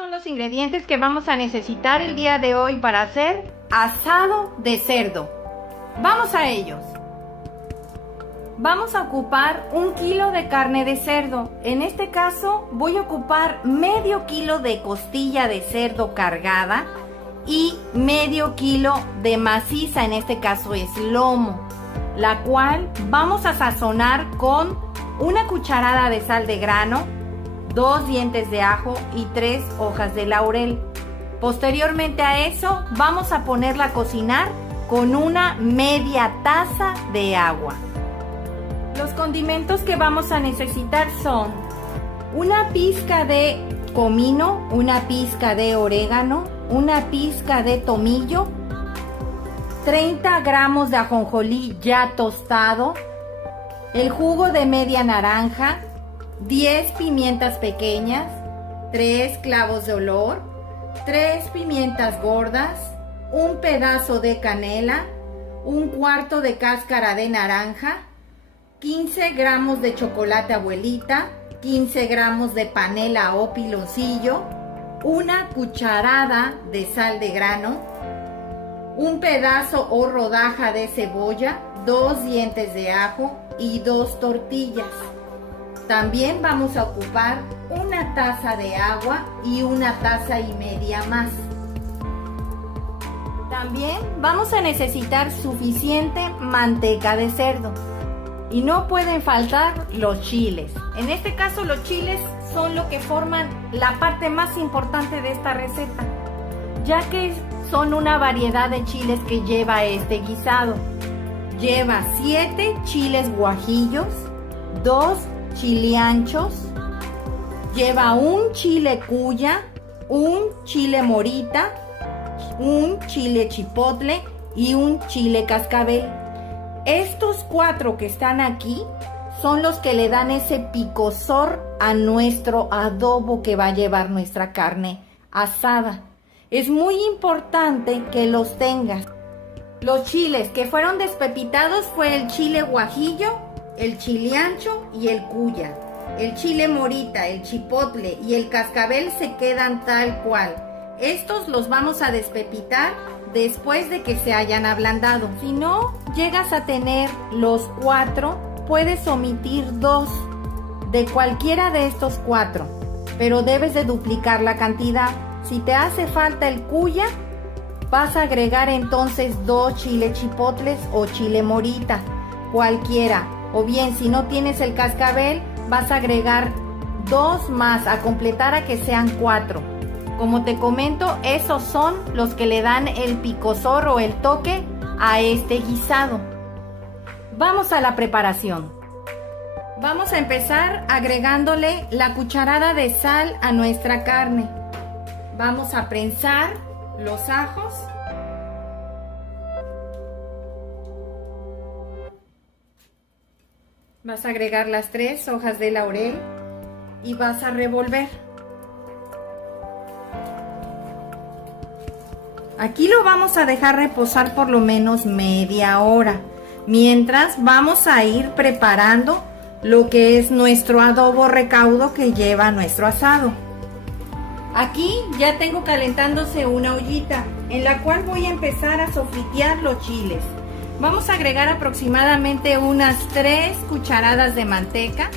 Son los ingredientes que vamos a necesitar el día de hoy para hacer asado de cerdo. Vamos a ellos. Vamos a ocupar 1 kilo de carne de cerdo. En este caso voy a ocupar medio kilo de costilla de cerdo cargada y medio kilo de maciza, en este caso es lomo, la cual vamos a sazonar con 1 cucharada de sal de grano, 2 dientes de ajo y 3 hojas de laurel. Posteriormente a eso vamos a ponerla a cocinar con 1 media taza de agua. Los condimentos que vamos a necesitar son 1 pizca de comino, 1 pizca de orégano, 1 pizca de tomillo, 30 gramos de ajonjolí ya tostado, el jugo de media naranja, 10 pimientas pequeñas, 3 clavos de olor, 3 pimientas gordas, 1 pedazo de canela, 1/4 de cáscara de naranja, 15 gramos de chocolate abuelita, 15 gramos de panela o piloncillo, 1 cucharada de sal de grano, 1 pedazo o rodaja de cebolla, 2 dientes de ajo y 2 tortillas. También vamos a ocupar 1 taza de agua y 1,5 tazas más. También vamos a necesitar suficiente manteca de cerdo. Y no pueden faltar los chiles. En este caso los chiles son lo que forman la parte más importante de esta receta, ya que son una variedad de chiles que lleva este guisado. Lleva 7 chiles guajillos, 2 chile anchos, lleva 1 chile cuya, 1 chile morita, 1 chile chipotle y 1 chile cascabel. Estos 4 que están aquí son los que le dan ese picosor a nuestro adobo que va a llevar nuestra carne asada. Es muy importante que los tengas. Los chiles que fueron despepitados fue el chile guajillo, el chile ancho y el cuya. El chile morita, el chipotle y el cascabel se quedan tal cual. Estos los vamos a despepitar después de que se hayan ablandado. Si no llegas a tener los 4, puedes omitir 2 de cualquiera de estos 4, pero debes de duplicar la cantidad. Si te hace falta el cuya, vas a agregar entonces 2 chile chipotles o chile morita, cualquiera. O bien, si no tienes el cascabel, vas a agregar 2 más a completar a que sean 4. Como te comento, esos son los que le dan el picosor o el toque a este guisado. Vamos a la preparación. Vamos a empezar agregándole la cucharada de sal a nuestra carne. Vamos a prensar los ajos. Vas a agregar las 3 hojas de laurel y vas a revolver. Aquí lo vamos a dejar reposar por lo menos media hora, mientras vamos a ir preparando lo que es nuestro adobo recaudo que lleva nuestro asado. Aquí ya tengo calentándose una ollita en la cual voy a empezar a sofritear los chiles. Vamos a agregar aproximadamente unas 3 cucharadas de manteca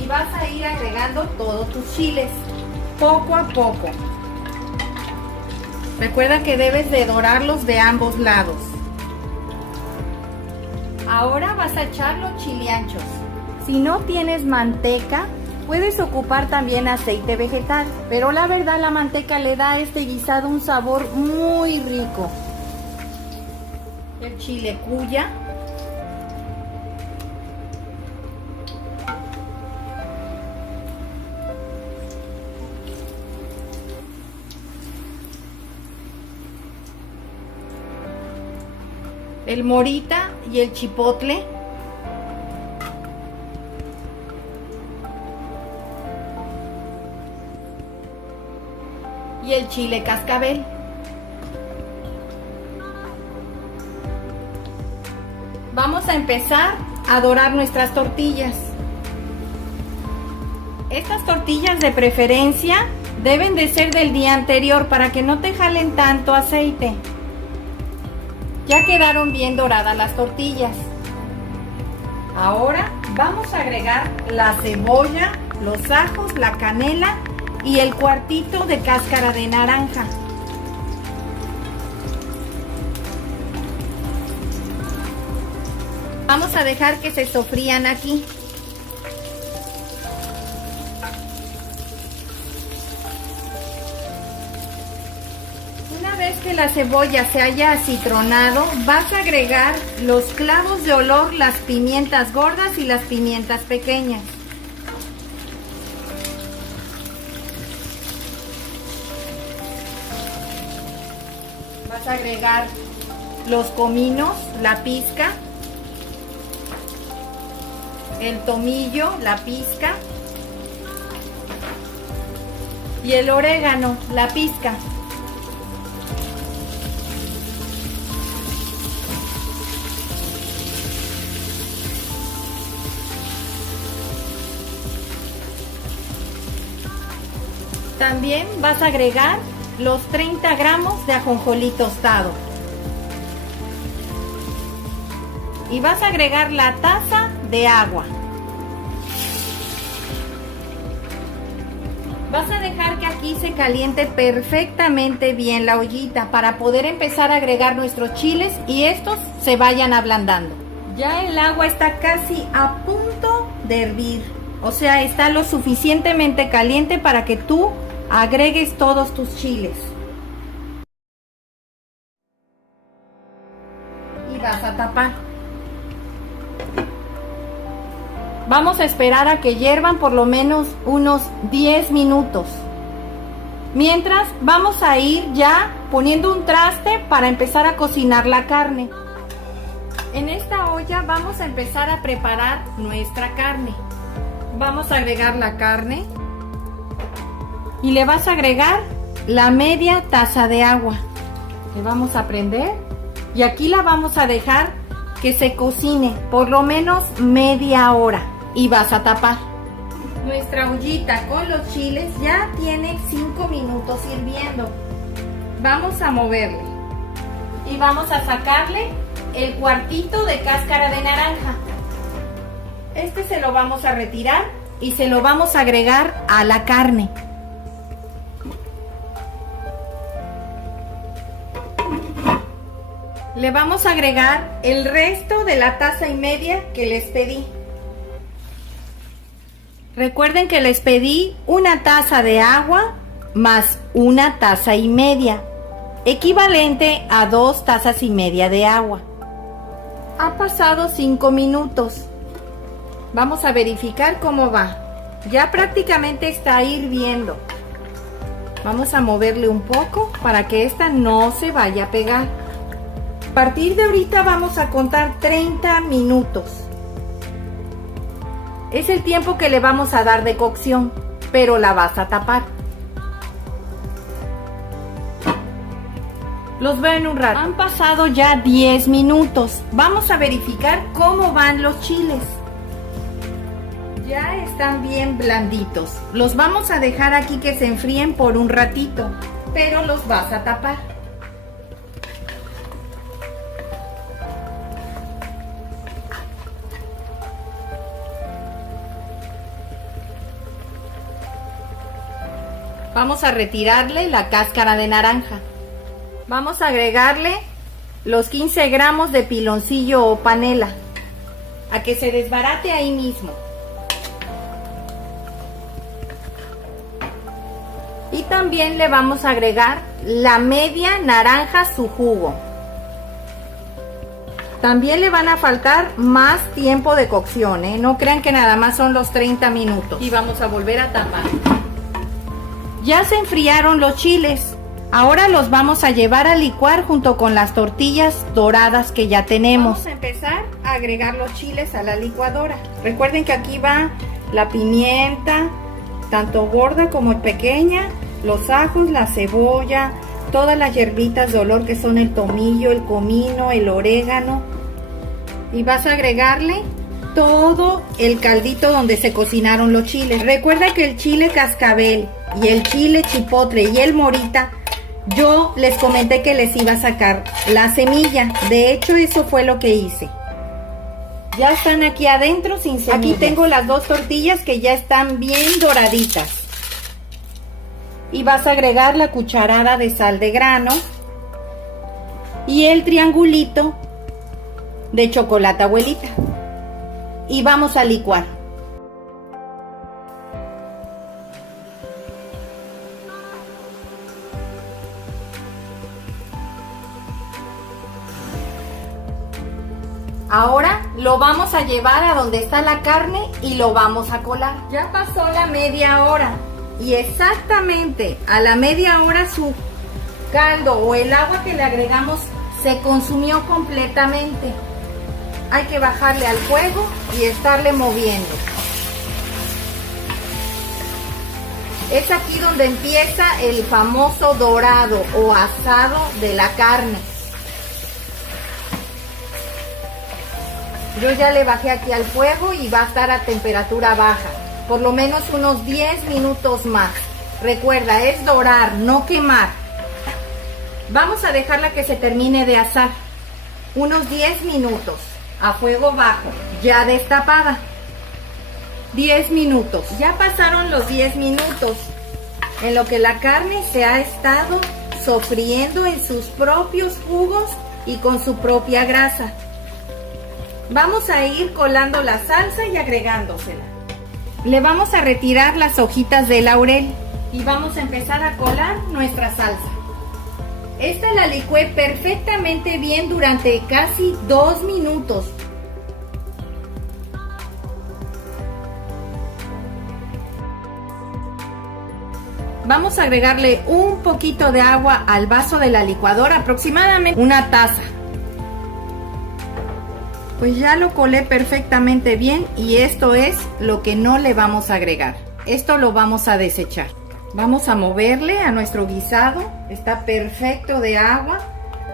y vas a ir agregando todos tus chiles poco a poco. Recuerda que debes de dorarlos de ambos lados. Ahora vas a echar los chile anchos. Si no tienes manteca, puedes ocupar también aceite vegetal, pero la verdad la manteca le da a este guisado un sabor muy rico. El chile cuya. El morita y el chipotle. Y el chile cascabel. Vamos a empezar a dorar nuestras tortillas. Estas tortillas de preferencia Deben de ser del día anterior para que no te jalen tanto aceite. Ya quedaron bien doradas las tortillas. Ahora vamos a agregar la cebolla, los ajos, la canela y el cuartito de cáscara de naranja. Vamos a dejar que se sofrían aquí. Una vez que la cebolla se haya acitronado, vas a agregar los clavos de olor, las pimientas gordas y las pimientas pequeñas. Vas a agregar los cominos, la pizca, el tomillo, la pizca y el orégano, la pizca. También vas a agregar los 30 gramos de ajonjolí tostado. Y vas a agregar la taza de agua. Vas a dejar que aquí se caliente perfectamente bien la ollita para poder empezar a agregar nuestros chiles y estos se vayan ablandando. Ya el agua está casi a punto de hervir, o sea, está lo suficientemente caliente para que tú agregues todos tus chiles. Y vas a tapar. Vamos a esperar a que hiervan por lo menos unos 10 minutos. Mientras vamos a ir ya poniendo un traste para empezar a cocinar la carne. En esta olla vamos a empezar a preparar nuestra carne. Vamos a agregar la carne y le vas a agregar la media taza de agua. Le vamos a prender y aquí la vamos a dejar que se cocine por lo menos media hora. Y vas a tapar. Nuestra ollita con los chiles ya tiene 5 minutos hirviendo. Vamos a moverle. Y vamos a sacarle el cuartito de cáscara de naranja. Este se lo vamos a retirar y se lo vamos a agregar a la carne. Le vamos a agregar el resto de la taza y media que les pedí. Recuerden que les pedí una taza de agua más una taza y media, equivalente a 2 tazas y media de agua. Ha pasado 5 minutos. Vamos a verificar cómo va. Ya prácticamente está hirviendo. Vamos a moverle un poco para que esta no se vaya a pegar. A partir de ahorita vamos a contar 30 minutos. Es el tiempo que le vamos a dar de cocción, pero la vas a tapar. Los veo en un rato. Han pasado ya 10 minutos. Vamos a verificar cómo van los chiles. Ya están bien blanditos. Los vamos a dejar aquí que se enfríen por un ratito, pero los vas a tapar. Vamos a retirarle la cáscara de naranja. Vamos a agregarle los 15 gramos de piloncillo o panela, a que se desbarate ahí mismo. Y también le vamos a agregar la media naranja, su jugo. También le van a faltar más tiempo de cocción, ¿eh? No crean que nada más son los 30 minutos. Y vamos a volver a tapar. Ya se enfriaron los chiles. Ahora los vamos a llevar a licuar junto con las tortillas doradas que ya tenemos. Vamos a empezar a agregar los chiles a la licuadora. Recuerden que aquí va la pimienta, tanto gorda como pequeña, los ajos, la cebolla, todas las hierbitas de olor que son el tomillo, el comino, el orégano. Y vas a agregarle todo el caldito donde se cocinaron los chiles. Recuerda que el chile cascabel y el chile chipotle y el morita, yo les comenté que les iba a sacar la semilla. De hecho, eso fue lo que hice. Ya están aquí adentro sin semilla. Aquí tengo las 2 tortillas que ya están bien doraditas. Y vas a agregar la cucharada de sal de grano y el triangulito de chocolate abuelita. Y vamos a licuar. Ahora lo vamos a llevar a donde está la carne y lo vamos a colar. Ya pasó la media hora y exactamente a la media hora su caldo o el agua que le agregamos se consumió completamente. Hay que bajarle al fuego y estarle moviendo. Es aquí donde empieza el famoso dorado o asado de la carne. Yo ya le bajé aquí al fuego y va a estar a temperatura baja, por lo menos unos 10 minutos más. Recuerda, es dorar, no quemar. Vamos a dejarla que se termine de asar, unos 10 minutos, a fuego bajo, ya destapada. 10 minutos, ya pasaron los 10 minutos, en lo que la carne se ha estado sofriendo en sus propios jugos y con su propia grasa. Vamos a ir colando la salsa y agregándosela. Le vamos a retirar las hojitas de laurel y vamos a empezar a colar nuestra salsa. Esta la licué perfectamente bien durante casi 2 minutos. Vamos a agregarle un poquito de agua al vaso de la licuadora, aproximadamente una taza. Pues ya lo colé perfectamente bien y esto es lo que no le vamos a agregar. Esto lo vamos a desechar. Vamos a moverle a nuestro guisado. Está perfecto de agua.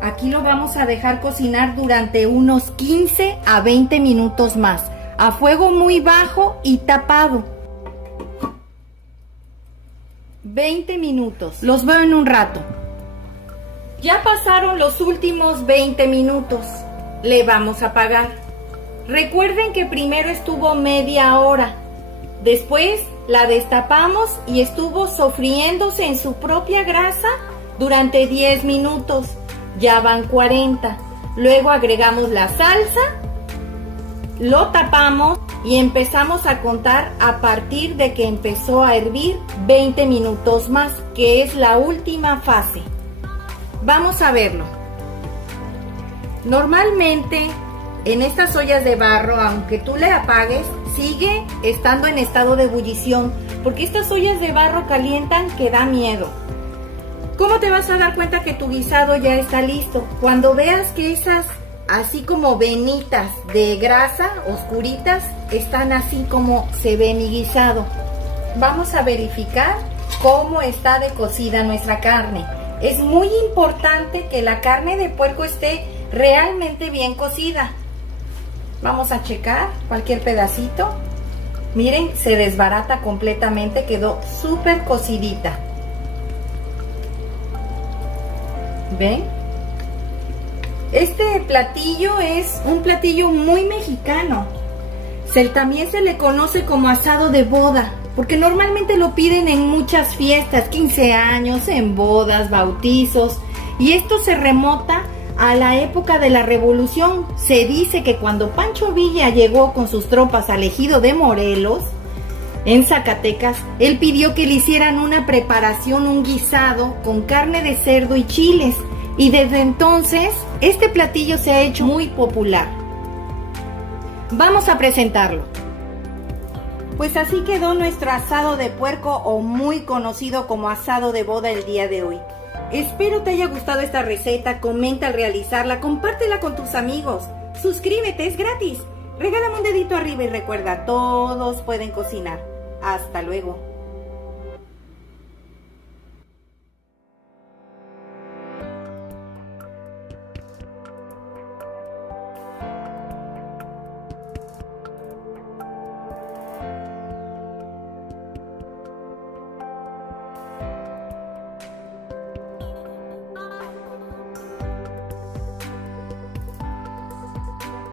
Aquí lo vamos a dejar cocinar durante unos 15 a 20 minutos más. A fuego muy bajo y tapado. 20 minutos. Los veo en un rato. Ya pasaron los últimos 20 minutos. Le vamos a apagar. Recuerden que primero estuvo media hora. Después la destapamos y estuvo sofriéndose en su propia grasa durante 10 minutos. Ya van 40. Luego agregamos la salsa, lo tapamos y empezamos a contar a partir de que empezó a hervir 20 minutos más, que es la última fase. Vamos a verlo. Normalmente en estas ollas de barro, aunque tú le apagues, sigue estando en estado de ebullición, porque estas ollas de barro calientan que da miedo. ¿Cómo te vas a dar cuenta que tu guisado ya está listo? Cuando veas que esas así como venitas de grasa oscuritas están así como se ve mi guisado. Vamos a verificar cómo está de cocida nuestra carne. Es muy importante que la carne de puerco esté realmente bien cocida. Vamos a checar cualquier pedacito. Miren, se desbarata completamente, quedó súper cocidita. ¿Ven? Este platillo es un platillo muy mexicano. También se le conoce como asado de boda, porque normalmente lo piden en muchas fiestas, 15 años, en bodas, bautizos, y esto se remota a la época de la Revolución. Se dice que cuando Pancho Villa llegó con sus tropas al ejido de Morelos, en Zacatecas, él pidió que le hicieran una preparación, un guisado con carne de cerdo y chiles, y desde entonces este platillo se ha hecho muy popular. Vamos a presentarlo. Pues así quedó nuestro asado de puerco, o muy conocido como asado de boda, el día de hoy. Espero te haya gustado esta receta, comenta al realizarla, compártela con tus amigos, suscríbete, es gratis, regálame un dedito arriba y recuerda, todos pueden cocinar. Hasta luego.